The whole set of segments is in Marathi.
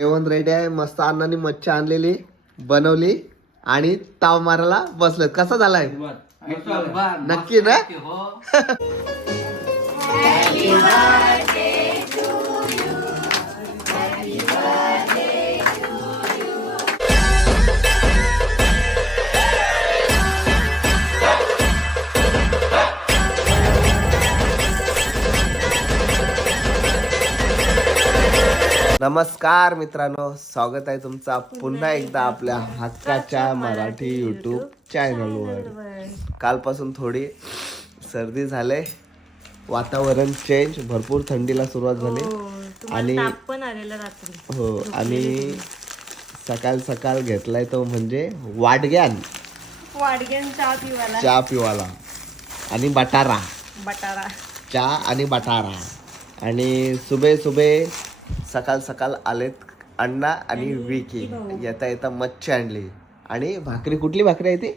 जेवण रेडी आहे. मस्त अण्णांनी मच्छी आणलेली बनवली आणि ताव मारायला बसलेत कसा झालाय? नक्की ना? नमस्कार मित्रांनो स्वागत आहे तुमचा पुन्हा एकदा आपल्या हक्काच्या मराठी युट्यूब चॅनलवर कालपासून थोडी सर्दी झाले वातावरण चेंज भरपूर थंडीला सुरुवात झाली. आणि हो आणि सकाळ सकाळ घेतलाय तो म्हणजे वाडग्यान. वाडग्यान चहा पिवाला चहा पिवाला. आणि बटारा. बटारा. चहा आणि बटारा. आणि सुबे सुबे सकाळ सकाळ आलेत अण्णा आणि विकी. येता येता मच्छी आणली. आणि भाकरी कुठली भाकरी आहे ती?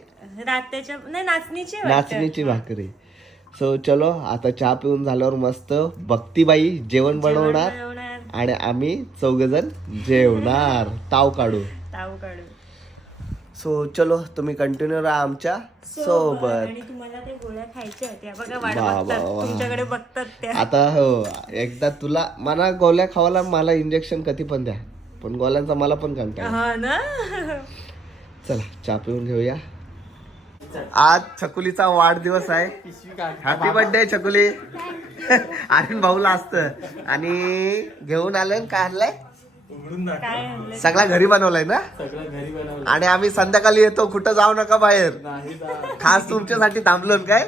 रात्याच्या नाही नाचणीची. नाचणीची भाकरी. सो चलो आता चहा पिऊन झाल्यावर मस्त भक्तीबाई जेवण बनवणार बनवणार, आणि आम्ही चौघजण जेवणार. ताव काढू. ताव काढू. सो चलो तुम्ही कंटिन्यू राहा आमच्यासोबत. आणि तुम्हाला ते गोळ्या खायच्या होत्या. बघा वाट वा, वा, बघतात. वा. तुमच्याकडे बघतात त्या. आता हो एकदा तुला मला गोळ्या खावाला मला इंजेक्शन कधी पण द्या. पण गोळ्यांचा मला पण कंटाळा हा ना? चला चहा पिऊन घेऊया. आज छकुलीचा वाढदिवस आहे. हॅपी बर्थडे छकुली. आर्यन भाऊला असत. आणि घेऊन आलं काय आणलंय सगळा घरी बनवलाय ना? आणि आम्ही संध्याकाळी येतो कुठं जाऊ नका बाहेर. खास तुमच्यासाठी थांबलो ना काय?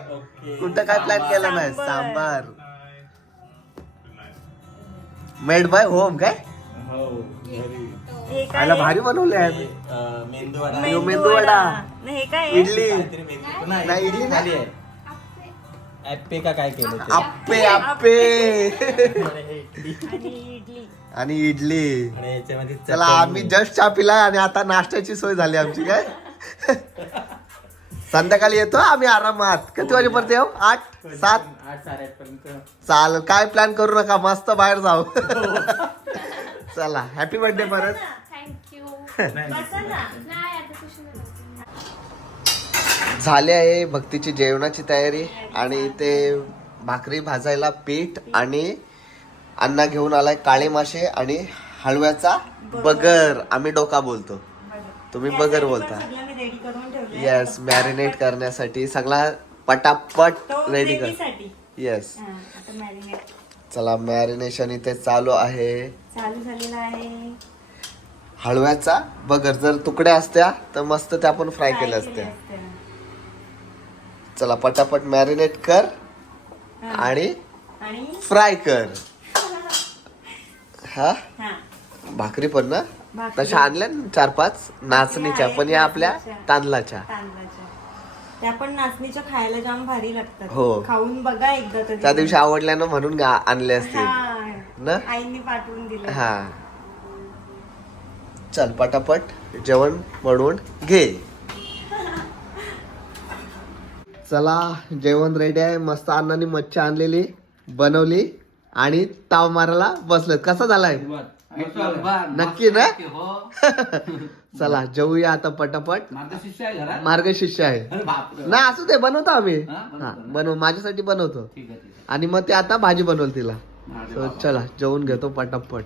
कुठं काय प्लॅन केला नाही? सांबार. मेड बाय होम काय? हे काय खायला भारी बनवले आहे मेंदू मेंदू वडा. नाही, हे काय आहे? इडली. नाही इडली नाही? ऍप्पे का काय केलं आप्पे आप्पे आणि इडली. आणि याच्यामध्ये चला आम्ही जस्ट चहा पिला आणि आता नाश्त्याची सोय झाली आमची काय? संध्याकाळी येतो आम्ही आरामात. किती वाजेपर्यंत येऊ? आठ सात? आठ चाल काय प्लॅन करू नका मस्त बाहेर जाऊ. चला हॅपी बर्थडे परत. बसा ना. झाले आहे भक्तीची जेवणाची तयारी आणि ते भाकरी भाजायला पीठ आणि अण्णा घेऊन आलाय काळे मासे आणि हलव्याचा बगर. आम्ही डोका बोलतो. तुम्ही बगर बोलता. येस मॅरिनेट करण्यासाठी सगळा पटापट रेडी कर. येस चला मॅरिनेशन इथे चालू आहे. हळव्याचा बगर. जर तुकड्या असत्या तर मस्त त्या आपण फ्राय केल्या केले असत्या. असते. चला पटापट मॅरिनेट कर आणि आणि फ्राय कर. हा? भाकरी पण ना. तशा आणल्या ना चार पाच? नाचणीच्या पण या आपल्या. तांदळाच्या. तांदळाच्या. त्या पण नाचणीच्या खायला जाम भारी लागतात. हो. खाऊन बघा एकदा तरी. त्या दिवशी आवडल्यानं म्हणून गा- आणले असतील. हा. ना? आईने पाठवून दिलं. हा. चल पटापट. जेवण बनवून घे. चला जेवण रेडी आहे. मस्त अण्णांनी मच्छी आणलेली बनवली. आणि ताव मारायला बसलेत. कसा झालाय? नक्की ना? चला जेवूया आता पटापट. मार्ग शिष्य आहे. ना असू दे बनवतो आम्ही. हा. हा बनव माझ्यासाठी बनवतो. आणि मग ते आता भाजी बनवल तिला. चला जेवून घेतो पटापट.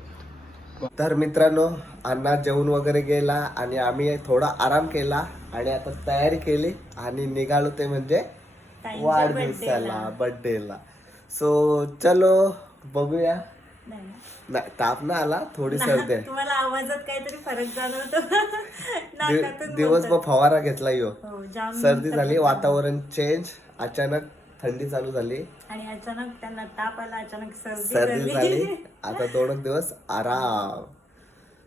तर मित्रांनो अण्णा जेवण वगैरे गेला आणि आम्ही थोडा आराम केला आणि आता तयारी केली आणि निघालो ते म्हणजे वाढदिवसाला बर्थडेला सो चलो बघूया. नाही. ना. नाही ताप ना आला थोडी सर्दी आहे. तुम्हाला आवाजात काहीतरी फरक जाणवतो. दिवसभर बोलतात. फवारा घेतला यो. हो, जाम सर्दी झाली वातावरण चेंज अचानक थंडी चालू झाली. आणि अचानक त्यांना ताप आला अचानक सर्दी सर्दी झाली. झाली. आता दोन दिवस आराम.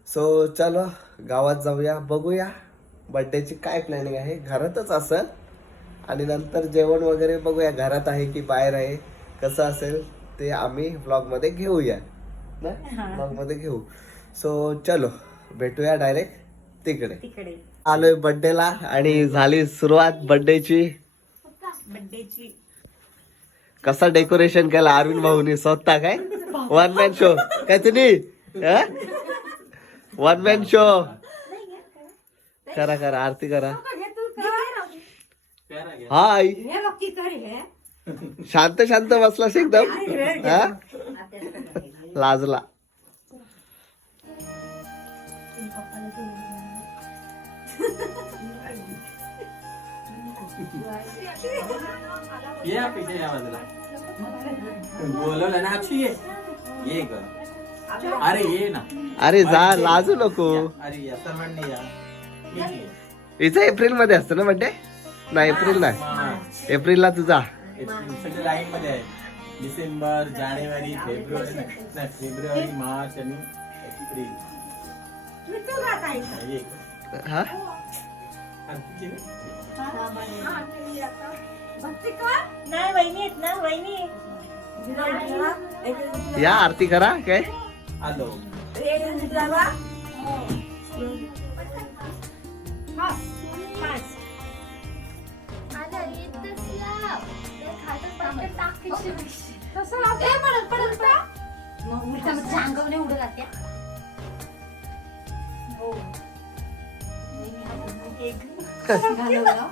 सो चलो गावात जाऊया बघूया. बर्थडेची काय प्लॅनिंग आहे? घरातच असेल. आणि नंतर जेवण वगैरे बघूया घरात आहे की बाहेर आहे कसं असेल? ते आम्ही ब्लॉगमध्ये घेऊया. ना? ब्लॉगमध्ये घेऊ. सो चलो भेटूया डायरेक्ट तिकडे. तिकडे. आलोय बर्थडेला आणि झाली सुरुवात बर्थडेची बड्डेची कसा डेकोरेशन केला अरविंद भाऊनी? स्वतः काय? वन मॅन शो काय तुम्ही? वन मॅन शो करा. करा आरती करा. हाय शांत शांत बसलास एकदम? हा? लाजला. ये आप इथे या बाजूला बोलवलं ना अक्षी ये ये ग। अरे ये ना। अरे जा लाजू नको. अरे या सर्वांनी या ये. हिचं एप्रिलमध्ये असतं ना बड्डे नाही एप्रिल नाही. एप्रिलला तुझा सगळे लाईन मध्ये आहे. डिसेंबर जानेवारी फेब्रुवारी नाही फेब्रुवारी मार्च आणि एप्रिल हा, ये ग. हा? आरतीची ना? नाही आहेत ना घालवलं?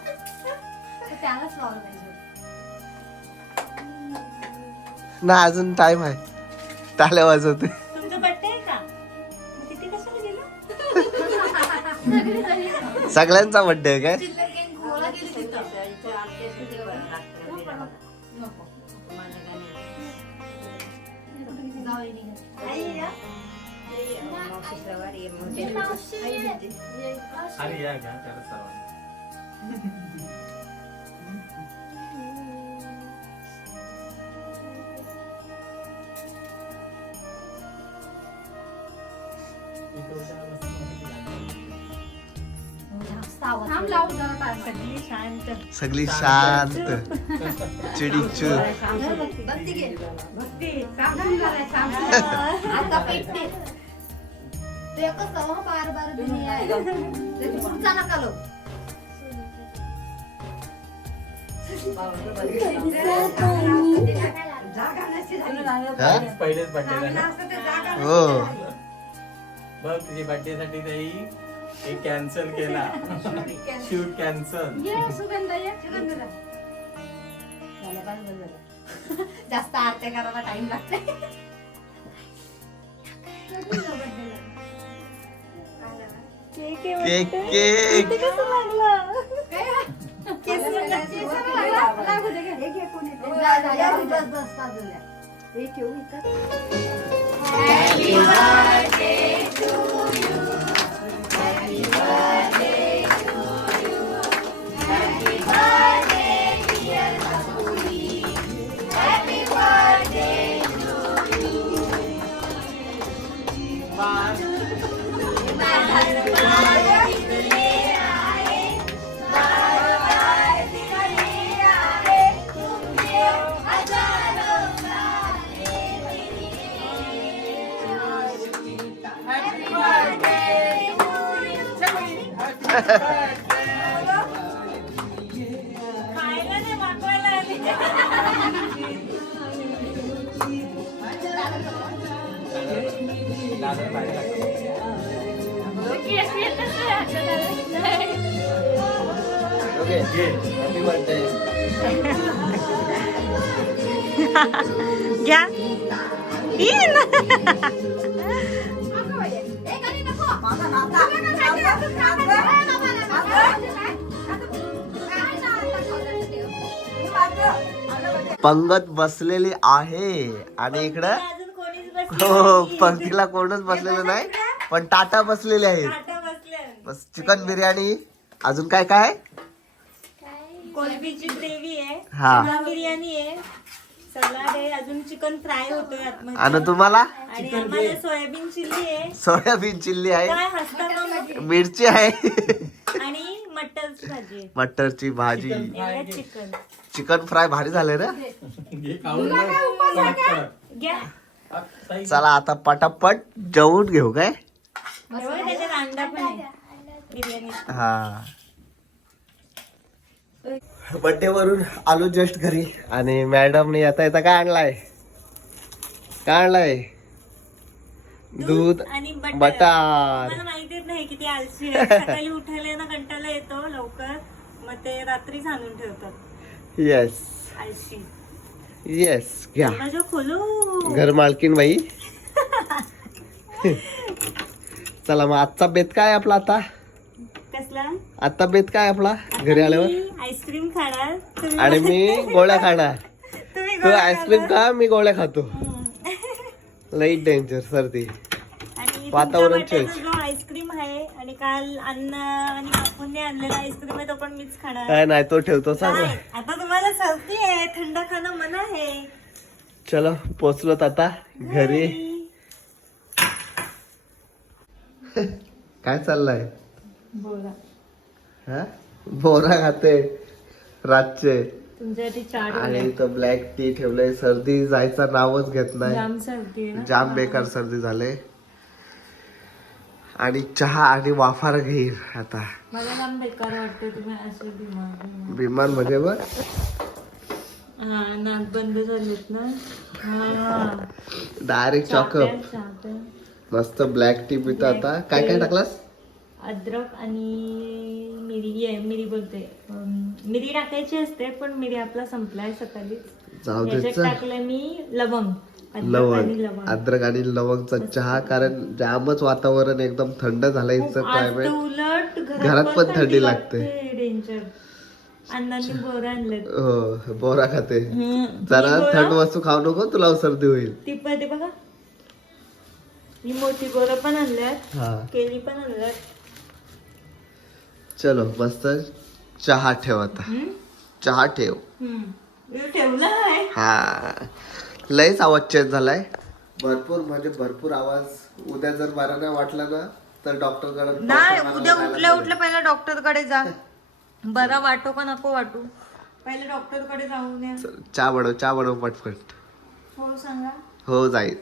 त्यालाच लावलं पाहिजे. अजून टाइम आहे. टाल्या वाजवते तुमचा बर्थडे आहे का? मग तिथे कशाला गेला? सगळी सगळी सगळ्यांचा बड्डे आहे काय? अरे या घ्या त्याला थांब लावू जरा टाइम सगळी शांत. सगळी शांत. चिडीचूर बंदी घे भक्ती आता पेटते. बार बार हा? पहिलेच बर्थडे हो बघ तुझी बर्थडे साठी ताई हे. कॅन्सल केला शूट कॅन्सल जास्त आरत्या करायला टाइम लागते केक आहे केक. केक. कसं लागलं? बस बस बाजूला खायला नाही मागवायला आली दादा बाहेर लागतो. ओके हॅपी बर्थडे घ्या इन. पंगत बसलेली आहे. आणि इकडं? हो. पंक्तीला कोणच बसलेलं नाही पण टाटा बसलेले आहेत बस चिकन बिर्याणी. अजून काय काय? कोलबीची ग्रेव्ही आहे हा. बिर्याणी आहे. सलाड आहे अजून चिकन फ्राय होतोय आतमध्ये. आणि तुम्हाला? आणि आम्हाला सोयाबीन चिल्ली आहे. सोयाबीन चिल्ली आहे. काय हसता मग? मिरची आहे. आणि मटरची भाजी आहे. मटरची भाजी. एवढं चिकन. चिकन फ्राय भारी झाले ना? घे खाऊन बघ. कडक, कडक. घ्या आ, ताई, चला आता पटापट जेवून घेऊ काय? तेव्हा त्याच्यात अंडा पण आहे. बिर्याणी. हा. बर्थडे वरून आलो जस्ट घरी. आणि मॅडमने येता येता काय आणलाय? काय आणलाय? दूध आणि मला माहितीच नाही किती आलशी आहे. सकाळी उठायला ना कंटाळा येतो लवकर. मग ते रात्रीच आणून ठेवतात. येस येस घ्या. माझं खोलू. घर मालकीन बाई. चला मग आजचा बेत काय आपला आता? कसला आता बेत काय आपला? घरी आल्यावर? आईस्क्रीम खाणार. तुम्ही आणि मी गोळ्या खाणार. तुम्ही तू आईस्क्रीम. खा मी गोळ्या खातो. लई डेंजर सर्दी. आणि वातावरण तुमच्या change. वाट्याचा जो आईस्क्रीम आहे आणि काल अन्न आणि आणलेला आईस्क्रीम आहे तो पण मीच खाणार. काय नाही तो ठेवतो नाही, आता तुम्हाला सर्दी आहे थंड खाणं मना आहे. चलो पोचलोत आता घरी. काय चाललंय? हा? बोरा खाते रातचे. तुमच्यासाठी आणि इथं ब्लॅक टी ठेवलंय. सर्दी जायचं नावच घेत नाही. जाम सर्दी आहे ना? जाम बेकार सर्दी झाले. आणि चहा आणि वाफार घेईल आता. मला जाम बेकार वाटतं तुम्ही असे बिमार विमान म्हणजे बघ हा नाक बंद झालेत ना? हा. डायरेक्ट चॉकअप. मस्त ब्लॅक टी पितो आता. काय काय टाकलास? अद्रक आणि मिरी आहे मिरी बोलते. मिरी टाकायची असते पण मिरी आपला संपलाय सकाळीच. जाऊ याच्यात टाकलंय मी लवंग. अद्रक आणि लवंग. लवंग. अद्रक आणि लवंगचा चहा कारण जामच वातावरण एकदम थंड झालंय इथं आज तर क्लायमेट उलट घरात पण थंडी लागते. डेंजर अण्णांनी बोर आणलेत. हो बोरा खाते. जरा थंड वस्तू खाऊ नको तुला सर्दी होईल. ती पण ते बघा. ही मोठी बोरं पण आणल्यात हा. केळी पण आणल्यात. चलो मस्त चहा ठेव आता? चहा ठेव. ठेवला हा. लयच आवाज चेंज झालाय. भरपूर म्हणजे भरपूर आवाज. उद्या जर बरा नाही वाटला ना तर डॉक्टरकडे नाही उद्या उठल्या उठल्या पहिला डॉक्टरकडे जा. बरा वाटो का नको वाटू? पहिले डॉक्टरकडे जाऊन या. चहा बनव चहा बनव पटपट. हो सांगा. हो जाईल.